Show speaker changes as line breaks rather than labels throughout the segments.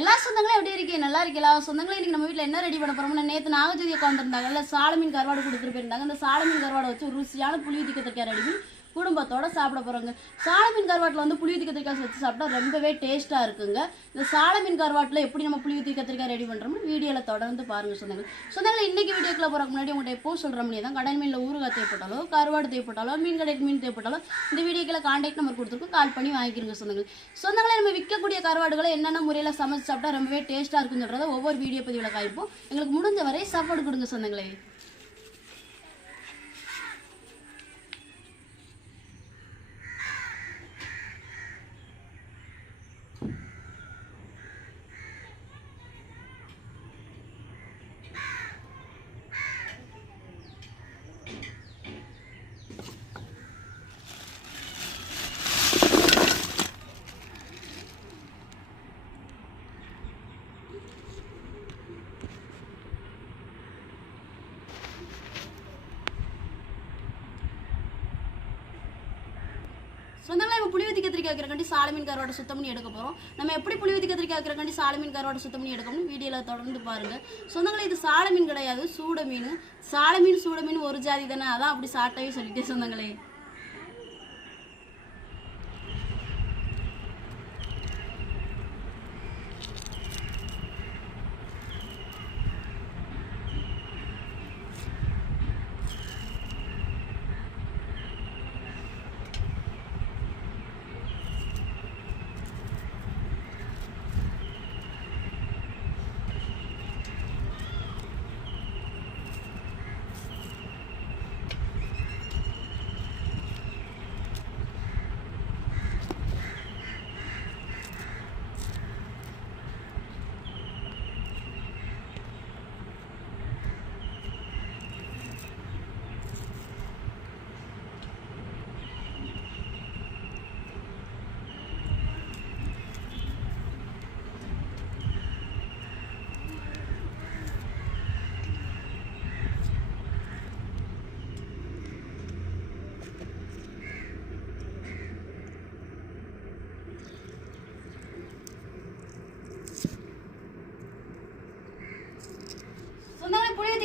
எல்லா சொந்தங்களும் எப்படி இருக்கீங்க நல்லா இருக்கீங்களா சொந்தங்களும் இன்னைக்கு நம்ம வீட்டில் என்ன ரெடி பண்ண போறோம்னா நேற்று நாகஜோதி இல்லை சாலமீன் கருவாடு கொடுத்துட்டு போயிருந்தாங்க அந்த சாலமீன் கருவாடை வச்சு ருசியான புளி திக்கத்தக்கா ரெடி பண்ணி குடும்பத்தோட சாப்பிட போகிறோங்க சாலமீன் மீன் கருவாட்டில் வந்து புளி புளியூத்தி கத்திரிக்காய் வச்சு சாப்பிட்டா ரொம்பவே டேஸ்ட்டாக இருக்குங்க இந்த சாலமீன் கருவாட்டில் எப்படி நம்ம புளி புளியூத்தி கத்திரிக்காய் ரெடி பண்ணுறோமோ வீடியோவில் தொடர்ந்து பாருங்கள் சொந்தங்கள் சொந்தங்களை இன்றைக்கி வீடியோக்குள்ள போகிறக்கு முன்னாடி உங்கள்கிட்ட எப்போ சொல்கிற முடியாது தான் கடல் மீனில் ஊறுகாய் தேவைப்பட்டாலோ கருவாடு தேவைப்பட்டாலோ மீன் கடைக்கு மீன் தேவைப்பட்டாலோ இந்த வீடியோக்கில் காண்டாக்ட் நம்பர் கொடுத்துருக்கோம் கால் பண்ணி வாங்கிக்கிறோங்க சொந்தங்கள் சொந்தங்களை நம்ம விற்கக்கூடிய கருவாடுகளை என்னென்ன முறையில் சமைச்சு சாப்பிட்டா ரொம்பவே டேஸ்ட்டாக இருக்குன்னு ஒவ்வொரு வீடியோ பதிவில் காய்ப்போம் எங்களுக்கு முடிஞ்ச வரை சாப்பாடு கொடுங்க சொந்தங்களே கத்திரிக்காய் வைக்கிறக்காண்டி சாலமீன் கருவாட்டை சுத்தம் பண்ணி எடுக்க போகிறோம் நம்ம எப்படி புளி ஊற்றி கத்திரிக்காய் வைக்கிறக்காண்டி சாலமீன் கருவாட்டை சுத்தம் பண்ணி எடுக்கணும்னு வீடியோவில் தொடர்ந்து பாருங்கள் சொந்தங்களை இது சாலமீன் கிடையாது சூட மீன் சாலமீன் சூட மீன் ஒரு ஜாதி தானே அதான் அப்படி சாட்டாவே சொல்லிட்டே சொந்தங்களே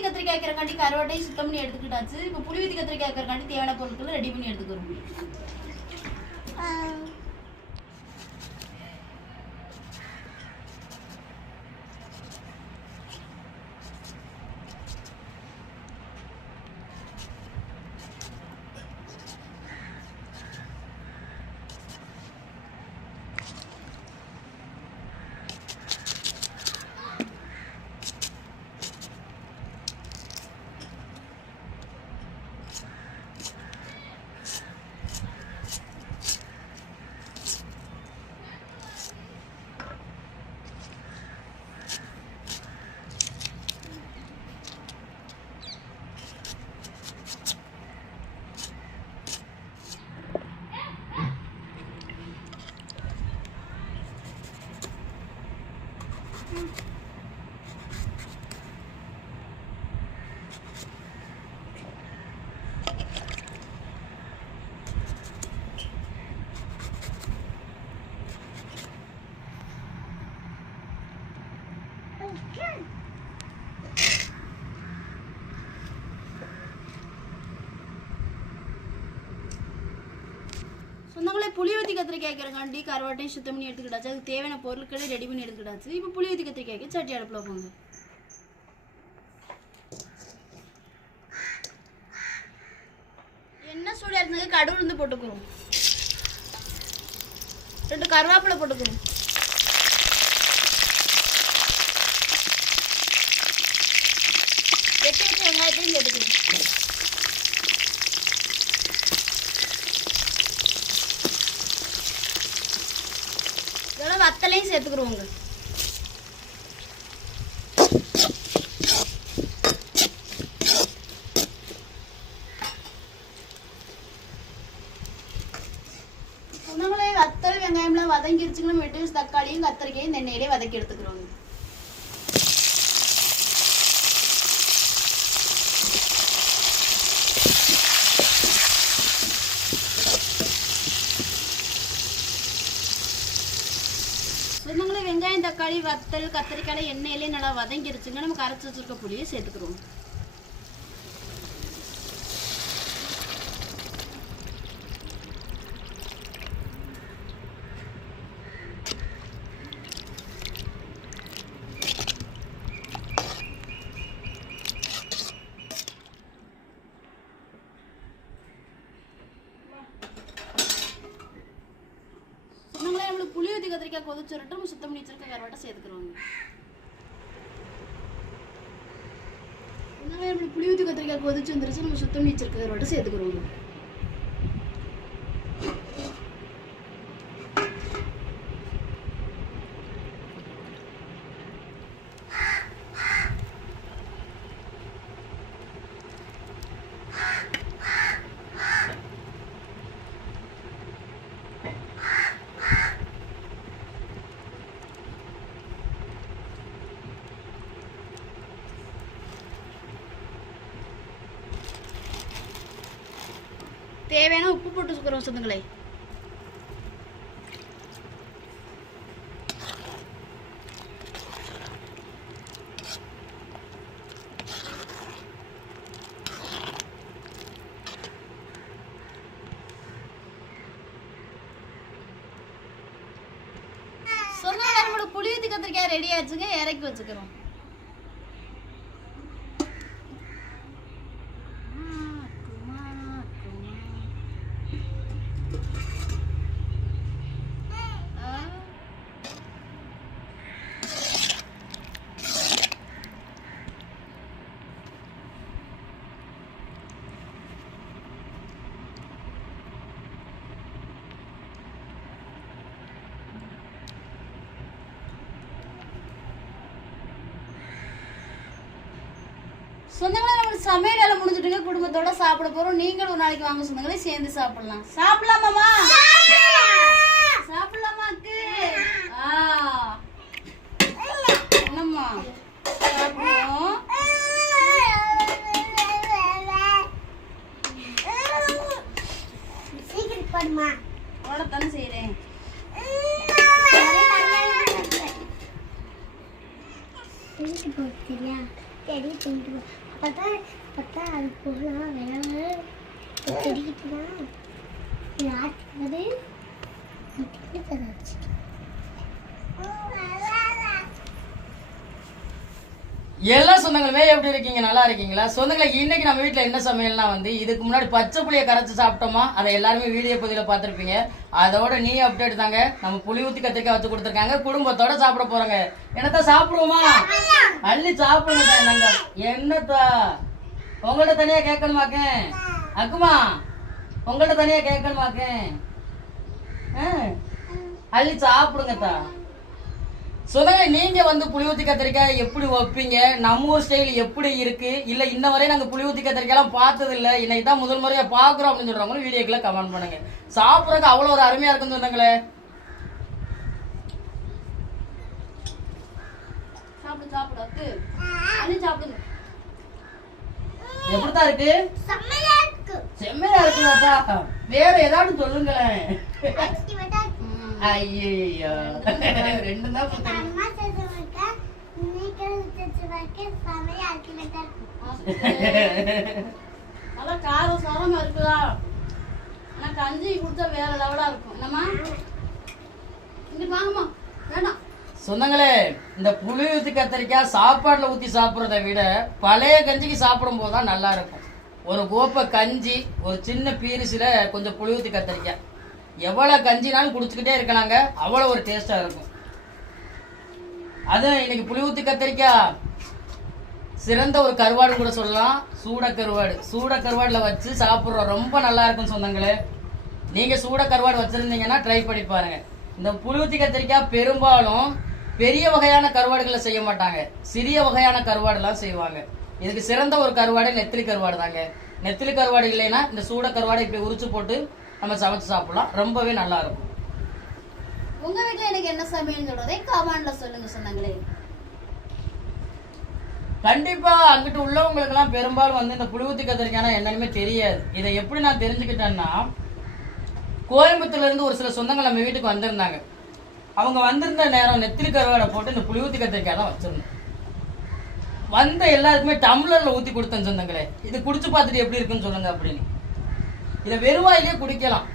கத்திரிக்காய் வைக்கிறக்காண்டி கருவாட்டை சுத்தம் பண்ணி எடுத்துக்கிட்டாச்சு இப்போ புளிவீதி கத்திரிக்காய் வைக்கிறக்காண்டி தேவையான பொருட்களை ரெடி பண்ணி எடுத்துக்கிறோம் Mm-hmm. புளி ஊற்றி கத்திரிக்காய் கேட்குறங்காண்டி கருவாட்டையும் சுத்தம் பண்ணி எடுத்துக்கிட்டாச்சு அதுக்கு தேவையான பொருட்களை ரெடி பண்ணி எடுத்துக்கிட்டாச்சு இப்போ புளி ஊற்றி கத்திரிக்காய்க்கு சட்டி அடுப்பில் வைப்போங்க என்ன சூடாக இருந்தது கடுகு இருந்து போட்டுக்கிறோம் ரெண்டு கருவேப்பிலை போட்டுக்கணும் வெட்டி வச்ச வெங்காயத்தையும் எடுத்துக்கிறோம் அதுலேயும் சேர்த்துக்குருவோங்க சொந்தங்களே வத்தல் தக்காளியும் கத்திரிக்காயும் இந்த எண்ணெயிலே வதக்கி எடுத்து தக்காளி வத்தல் கத்திரிக்காய் எண்ணெயிலே நல்லா வதங்கிருச்சுங்க நம்ம கரைச்சி வச்சிருக்க புளியை சேர்த்துக்கிறோம் கொதிச்சுருட்டு நம்ம சுத்தம் பண்ணி வச்சிருக்க கருவாட்டை சேர்த்துக்கிறோங்க புளி ஊற்றி கத்திரிக்காய் கொதிச்சு வந்துருச்சு நம்ம சுத்தம் பண்ணி வச்சிருக்க கருவாட்டை சேர்த்துக்கிறோம் தேவையான உப்பு போட்டு சுக்கிறோம் சொந்தங்களே சொன்ன நம்மளோட புளியத்துக்கு கத்திரிக்காய் ரெடி ஆச்சுங்க இறக்கி வச்சுக்கிறோம் சொந்தங்களே நம்ம சமையல் வேலை முடிஞ்சிட்டுங்க குடும்பத்தோட சாப்பிட போறோம் நீங்களும் ஒரு நாளைக்கு வாங்க சொந்தங்களே சேர்ந்து சாப்பிடலாம் சாப்பிடலாமாமா சாப்பிடலாமாக்கு என்னம்மா சாப்பிடுவோம் பண்ணுமா அவ்வளோத்தானே செய்கிறேன்
Thank you. எல்லா சொந்தங்களுமே எப்படி இருக்கீங்க நல்லா இருக்கீங்களா சொந்தங்களை இன்னைக்கு நம்ம வீட்டில் என்ன சமையல்னா வந்து இதுக்கு முன்னாடி பச்சை புளியை கரைச்சி சாப்பிட்டோமா அதை எல்லாருமே வீடியோ பகுதியில் பார்த்துருப்பீங்க அதோட நீ அப்டேட் தாங்க நம்ம புளி ஊற்றி கத்திரிக்காய் வச்சு கொடுத்துருக்காங்க குடும்பத்தோட சாப்பிட போறாங்க என்னத்தான் சாப்பிடுவோமா அள்ளி சாப்பிடுங்க என்னத்தா உங்கள்ட்ட தனியா கேட்கணுமாக்க அக்குமா உங்கள்ட்ட தனியா கேட்கணுமாக்க அள்ளி சாப்பிடுங்கத்தா சுதவை நீங்க வந்து புளி ஊத்தி கத்திரிக்காய் எப்படி வைப்பீங்க நம்ம ஊர் ஸ்டைல் எப்படி இருக்கு இல்ல இன்ன வரையும் நாங்க புளி ஊத்தி கத்திரிக்காய்லாம் பார்த்தது இல்ல இன்னைக்கு தான் முதல் முறையா பாக்குறோம் அப்படின்னு சொல்றவங்களும் வீடியோக்குள்ள கமெண்ட் பண்ணுங்க சாப்பிடுறதுக்கு அவ்வளவு ஒரு அருமையா இருக்குன்னு சொன்னாங்களே
சாப்பிடு சாப்பிடு அத்து சாப்பிடுங்க
எப்படிதான் இருக்கு செம்மையா இருக்கு செம்மையா இருக்குதாப்பா வேற ஏதாவது சொல்லுங்களேன் ஐயோ ரெண்டு தான்
நல்லா காரம் சரமா இருக்குதா ஆனா கஞ்சி குடிச்சா வேற
லெவலா இருக்கும் என்னம்மா இங்க வாங்கம்மா சொந்தங்களே இந்த புளி ஊற்றி கத்திரிக்காய் சாப்பாடுல ஊற்றி சாப்பிட்றத விட பழைய கஞ்சிக்கு சாப்பிடும் தான் நல்லா இருக்கும் ஒரு கோப்பை கஞ்சி ஒரு சின்ன பீரிசில் கொஞ்சம் புளி ஊற்றி கத்திரிக்காய் எவ்வளோ கஞ்சினாலும் குடிச்சிக்கிட்டே இருக்கலாங்க அவ்வளோ ஒரு டேஸ்ட்டாக இருக்கும் அதுவும் இன்னைக்கு புளி ஊத்தி கத்திரிக்காய் சிறந்த ஒரு கருவாடு கூட சொல்லலாம் சூட கருவாடு சூட கருவாடில் வச்சு சாப்பிடுறோம் ரொம்ப நல்லா இருக்கும் சொந்தங்களே நீங்கள் சூட கருவாடு வச்சிருந்தீங்கன்னா ட்ரை பண்ணி பாருங்கள் இந்த புளி ஊத்தி கத்திரிக்காய் பெரும்பாலும் பெரிய வகையான கருவாடுகளை செய்ய மாட்டாங்க சிறிய வகையான கருவாடுலாம் செய்வாங்க இதுக்கு சிறந்த ஒரு கருவாடு நெத்திலி கருவாடு தாங்க நெத்திலி கருவாடு இல்லைன்னா இந்த சூட கருவாடை இப்படி உரிச்சு போட்டு நம்ம சமைச்சு சாப்பிடலாம் ரொம்பவே நல்லா இருக்கும்
உங்க வீட்டுல எனக்கு என்ன சமையல் சொல்றதே காமான்ல சொல்லுங்க சொன்னாங்களே
கண்டிப்பா அங்கிட்டு உள்ளவங்களுக்கு எல்லாம் பெரும்பாலும் வந்து இந்த புழுவத்தி கத்திரிக்காய்னா என்னன்னு தெரியாது இதை எப்படி நான் தெரிஞ்சுக்கிட்டேன்னா கோயம்புத்தூர்ல இருந்து ஒரு சில சொந்தங்கள் நம்ம வீட்டுக்கு வந்திருந்தாங்க அவங்க வந்திருந்த நேரம் நெத்திலி கருவாடை போட்டு இந்த புளி ஊற்றி கத்திரிக்காய் தான் வச்சிருந்தோம் வந்த எல்லாருக்குமே டம்ளரில் ஊற்றி கொடுத்தேன்னு சொந்தங்களே இது குடிச்சு பார்த்துட்டு எப்படி இருக்குன்னு சொல்லுங்க அப்படின்னு இதை வெறுவாயிலே குடிக்கலாம்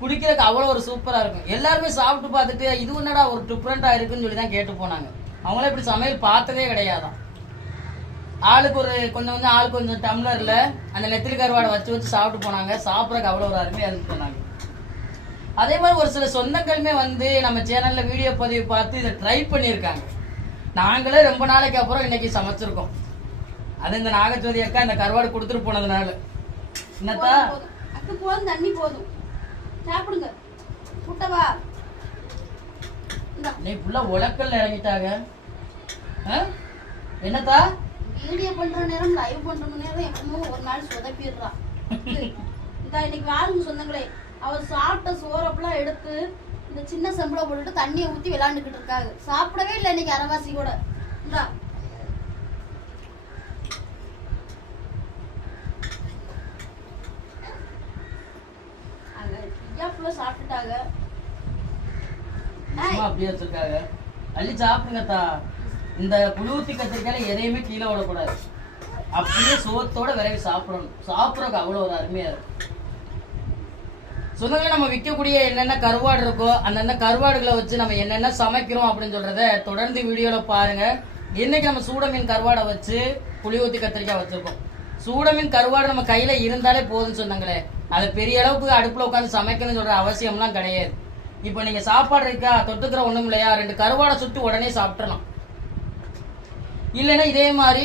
குடிக்கிறதுக்கு அவ்வளோ ஒரு சூப்பராக இருக்கும் எல்லாருமே சாப்பிட்டு பார்த்துட்டு இது என்னடா ஒரு டிஃப்ரெண்ட்டாக இருக்குன்னு சொல்லி தான் கேட்டு போனாங்க அவங்களும் இப்படி சமையல் பார்த்ததே கிடையாதான் ஆளுக்கு ஒரு கொஞ்சம் கொஞ்சம் ஆள் கொஞ்சம் டம்ளரில் அந்த நெத்திலி கருவாடை வச்சு வச்சு சாப்பிட்டு போனாங்க சாப்பிட்றதுக்கு அவ்வளோ ஒரு அருமையாக இருந்து போனாங்க அதே மாதிரி ஒரு சில சொந்தங்களுமே வந்து நம்ம சேனல்ல வீடியோ பதிவு பார்த்து இதை ட்ரை பண்ணியிருக்காங்க நாங்களே ரொம்ப நாளைக்கு அப்புறம் இன்னைக்கு சமைச்சிருக்கோம் அது இந்த நாகச்சோதி அக்கா இந்த கருவாடு கொடுத்துட்டு போனதுனால என்னத்தா அது போதும் தண்ணி போதும் சாப்பிடுங்க முட்டவா நீ ஃபுல்லா உலக்கல்ல இறங்கிட்டாங்க என்னத்தா
வீடியோ பண்ற நேரம் லைவ் பண்ற நேரம் எப்பவும் ஒரு நாள் சொதப்பிடுறான் இந்தா இன்னைக்கு வாருங்க சொந்தங்களே அவர் சாப்பிட்ட சோறப்பெல்லாம் எடுத்து இந்த சின்ன செம்பில் போட்டுட்டு தண்ணியை ஊற்றி விளாண்டுக்கிட்டு இருக்காங்க சாப்பிடவே இல்லை இன்னைக்கு அரவாசி கூட இந்தா சாப்பிட்டுட்டாங்க
அப்படியே வச்சிருக்காங்க அள்ளி சாப்பிடுங்கத்தா இந்த புழுத்தி கத்திரிக்காயில எதையுமே கீழே விடக்கூடாது அப்படியே சோத்தோட விரைவி சாப்பிடணும் சாப்பிட்றதுக்கு அவ்வளவு ஒரு அருமையா இருக்கும் சொல்லுங்கள் நம்ம விற்கக்கூடிய என்னென்ன கருவாடு இருக்கோ அந்தந்த கருவாடுகளை வச்சு நம்ம என்னென்ன சமைக்கிறோம் அப்படின்னு சொல்கிறத தொடர்ந்து வீடியோவில் பாருங்கள் இன்றைக்கி நம்ம சூட மீன் கருவாடை வச்சு புளி ஊற்றி கத்திரிக்காய் வச்சுருக்கோம் சூட மீன் கருவாடு நம்ம கையில் இருந்தாலே போதும் சொன்னாங்களே அதை பெரிய அளவுக்கு அடுப்பில் உட்காந்து சமைக்கணும்னு சொல்கிற அவசியம்லாம் கிடையாது இப்போ நீங்கள் சாப்பாடு இருக்கா தொட்டுக்கிற ஒன்றும் இல்லையா ரெண்டு கருவாடை சுட்டு உடனே சாப்பிட்றலாம் இல்லைன்னா இதே மாதிரி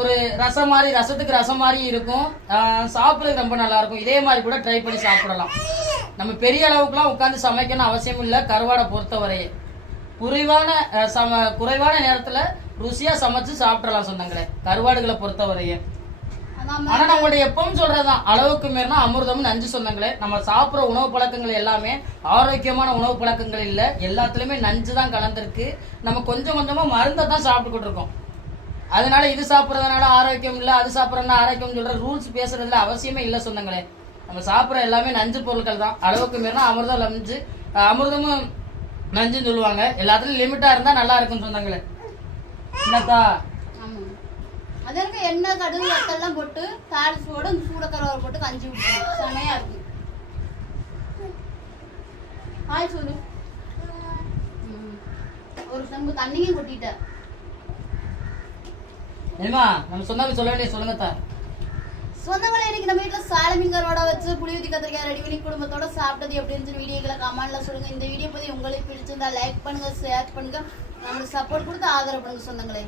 ஒரு ரசம் மாதிரி ரசத்துக்கு ரசம் மாதிரி இருக்கும் சாப்பிட்றதுக்கு ரொம்ப நல்லா இருக்கும் இதே மாதிரி கூட ட்ரை பண்ணி சாப்பிடலாம் நம்ம பெரிய அளவுக்குலாம் உட்காந்து சமைக்கணும் அவசியம் இல்லை கருவாடை பொறுத்தவரையே குறைவான சம குறைவான நேரத்தில் ருசியாக சமைச்சு சாப்பிட்றலாம் சொந்தங்களே கருவாடுகளை பொறுத்தவரையே ஆனா நம்மளுடைய எப்பவும் சொல்றதுதான் அளவுக்கு மேலாம் அமிர்தம் நஞ்சு சொந்தங்களே நம்ம சாப்பிட்ற உணவு பழக்கங்கள் எல்லாமே ஆரோக்கியமான உணவு பழக்கங்கள் இல்லை எல்லாத்துலேயுமே நஞ்சு தான் கலந்துருக்கு நம்ம கொஞ்சம் கொஞ்சமாக மருந்தை தான் சாப்பிட்டுக்கிட்டு இருக்கோம் அதனால இது சாப்பிட்றதுனால ஆரோக்கியம் இல்லை அது சாப்பிட்றதுனா ஆரோக்கியம் சொல்கிற ரூல்ஸ் பேசுறதுல அவசியமே இல்லை சொன்னங்களே நம்ம சாப்பிட்ற எல்லாமே நஞ்சு பொருட்கள் தான் அளவுக்கு மீறினா அமிர்தம் நஞ்சு அமிர்தமும் நஞ்சுன்னு சொல்லுவாங்க எல்லாத்துலயும் லிமிட்டாக இருந்தால் நல்லா இருக்கும் சொந்தங்களே என்னக்கா அதற்கு
எண்ணெய் கடுகு வத்தெல்லாம் போட்டு தாளிச்சோட இந்த சூடக்கரவை போட்டு கஞ்சி விட்டுருவோம் செமையா இருக்கும் ஆய் சொல்லு ஒரு சம்பு தண்ணியும் கொட்டிட்டேன்
ஏமா நம்ம சொந்தங்க சொல்ல வேண்டிய சொல்லுங்க தா
சொந்தங்களை இன்னைக்கு நம்ம வீட்டில் சாலை மீன்கரோட வச்சு புளி ஊற்றி கத்திரிக்காய் ரெடி பண்ணி குடும்பத்தோட சாப்பிட்டது எப்படின்னு சொல்லி வீடியோக்களை கமெண்ட்ல சொல்லுங்க இந்த வீடியோ பற்றி உங்களுக்கு பிடிச்சிருந்தா லைக் பண்ணுங்க ஷேர் பண்ணுங்க நம்மளுக்கு சப்போர்ட் கொடுத்து ஆதரவு பண்ணுங்க சொந்தங்களே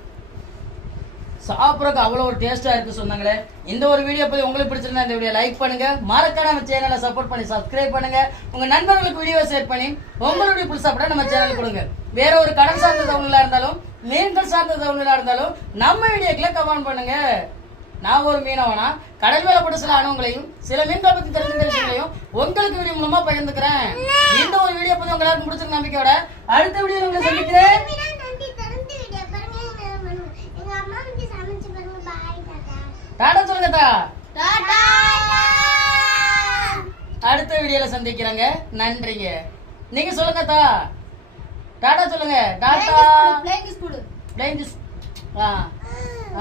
சாப்பிட்றதுக்கு அவ்வளோ ஒரு டேஸ்ட்டாக இருக்குது சொன்னாங்களே இந்த ஒரு வீடியோ போய் உங்களுக்கு பிடிச்சிருந்தா இந்த வீடியோ லைக் பண்ணுங்க மறக்காம நம்ம சேனலை சப்போர்ட் பண்ணி சப்ஸ்கிரைப் பண்ணுங்க உங்க நண்பர்களுக்கு வீடியோ ஷேர் பண்ணி உங்களுடைய புதுசாப்பிட நம்ம சேனல் கொடுங்க வேற ஒரு கடன் சார்ந்த இருந்தாலும் மீன்கள் சார்ந்த சார்ந்தவங்களா இருந்தாலும் நம்ம வீடியோக்களை கமெண்ட் பண்ணுங்க நான் ஒரு மீனவனா கடல் வேலைப்பட்ட சில அணுங்களையும் சில மீன்கள் பத்தி தெரிஞ்ச விஷயங்களையும் உங்களுக்கு வீடியோ மூலமா பகிர்ந்துக்கிறேன் இந்த ஒரு வீடியோ பத்தி உங்களுக்கு பிடிச்சிருந்த நம்பிக்கையோட அடுத்த வீடியோ உங்களை சந்திக்கிறேன் அடுத்த வீடியோல சந்திக்கிறேங்க நன்றிங்க நீங்க தா டாடா சொல்லுங்க டாடா பிளேயிங் ஸ்கூல் பிளேயிங் ஆ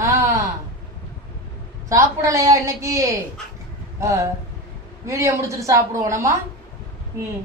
ஆ சாப்பிடலையா இன்னைக்கு வீடியோ முடிச்சுட்டு சாப்பிடுவோம் நம்ம ம்